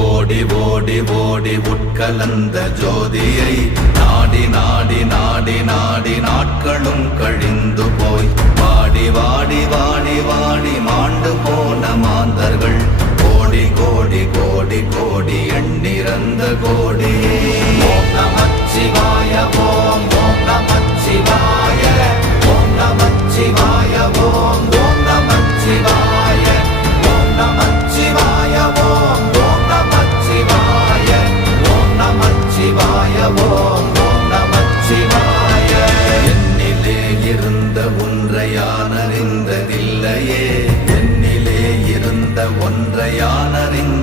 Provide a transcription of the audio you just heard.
ஓடி ஓடி ஓடி உட்கலந்த ஜோதியை நாடி நாடி நாடி நாடி நாட்களும் கழிந்து போய் வாடி வாடி வாடி வாடி மாண்டு போன மாந்தர்கள் கோடி கோடி கோடி கோடி எண்ணிறந்த கோடியே. ஓம் நமச்சிவாய ஓம் ஓம் நமச்சிவாய ஓம் நமச்சிவாய ஓம் ஓம் நமச்சிவாய ஓம் நமச்சிவாய ஓம் ஓம் நமச்சிவாய ஓம் நமச்சிவாய ஓம் ஓம் நமச்சிவாய. என்னிலே இருந்த ஒன்றை யான் அறிந்ததில்லையே, என்னிலே இருந்த ஒன்றை யான் அறிந்த